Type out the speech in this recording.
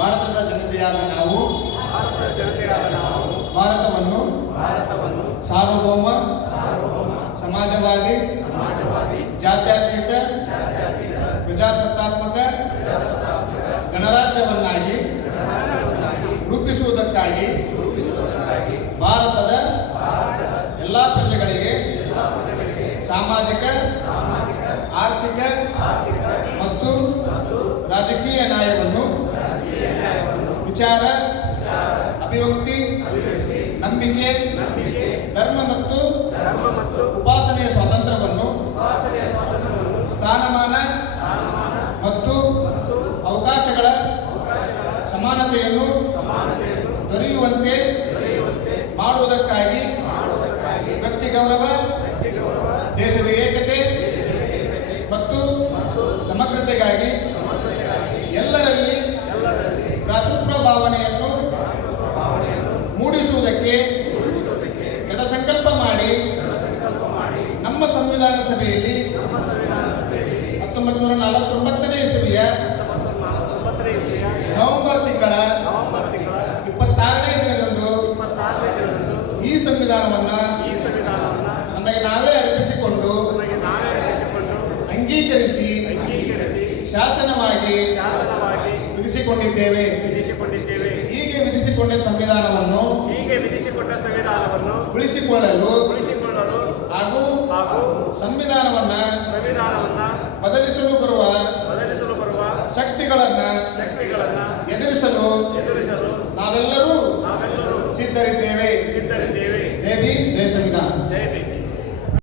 ಭಾರತದ ಜನತೆಯಾದ ನಾವು ಭಾರತವನ್ನು ಸಾರ್ವಭೌಮ ಸಮಾಜವಾದಿ ಜಾತ್ಯತೀತ ಪ್ರಜಾಸತ್ತಾತ್ಮಕ ಗಣರಾಜ್ಯವನ್ನಾಗಿ ರೂಪಿಸುವುದಕ್ಕಾಗಿ ಭಾರತದ ಎಲ್ಲ ಪ್ರಜೆಗಳಿಗೆ ಸಾಮಾಜಿಕ ಆರ್ಥಿಕ ಮತ್ತು ರಾಜಕೀಯ ನ್ಯಾಯವನ್ನು ವಿಚಾರ ಅಭಿವ್ಯಕ್ತಿ ನಂಬಿಕೆ ಧರ್ಮ ಮತ್ತು ಉಪಾಸನೆಯ ಸ್ವಾತಂತ್ರ್ಯವನ್ನು ಸ್ಥಾನಮಾನ ಮತ್ತು ಅವಕಾಶಗಳ ಸಮಾನತೆಯನ್ನು ದೊರೆಯುವಂತೆ ಮಾಡುವುದಕ್ಕಾಗಿ ವ್ಯಕ್ತಿ ಗೌರವ ದೇಶದ ಏಕತೆ ಮತ್ತು ಸಮಗ್ರತೆಗಾಗಿ ಎಲ್ಲರಲ್ಲಿ ಭ್ರಾತೃತ್ವ ಭಾವನೆಯನ್ನು ಮೂಡಿಸುವುದಕ್ಕೆ ದೃಢ ಸಂಕಲ್ಪ ಮಾಡಿ ನಮ್ಮ ಸಂವಿಧಾನ ಸಭೆಯಲ್ಲಿ 1949ನೇ ಇಸವಿಯ ನವೆಂಬರ್ ತಿಂಗಳ 26ನೇ ದಿನದಂದು ಈ ಸಂವಿಧಾನವನ್ನು ನಮಗೆ ನಾವೇ ಅರ್ಪಿಸಿಕೊಂಡು ಅಂಗೀಕರಿಸಿ ಶಾಸನವಾಗಿ ವಿಧಿಸಿಕೊಂಡಿದ್ದೇವೆ. ಹೀಗೆ ವಿಧಿಸಿಕೊಂಡ ಸಂವಿಧಾನವನ್ನು ಉಳಿಸಿಕೊಳ್ಳಲು ಹಾಗೂ ಸಂವಿಧಾನವನ್ನು ಬದಲಿಸಲು ಬರುವ ಶಕ್ತಿಗಳನ್ನು ಎದುರಿಸಲು ನಾವೆಲ್ಲರೂ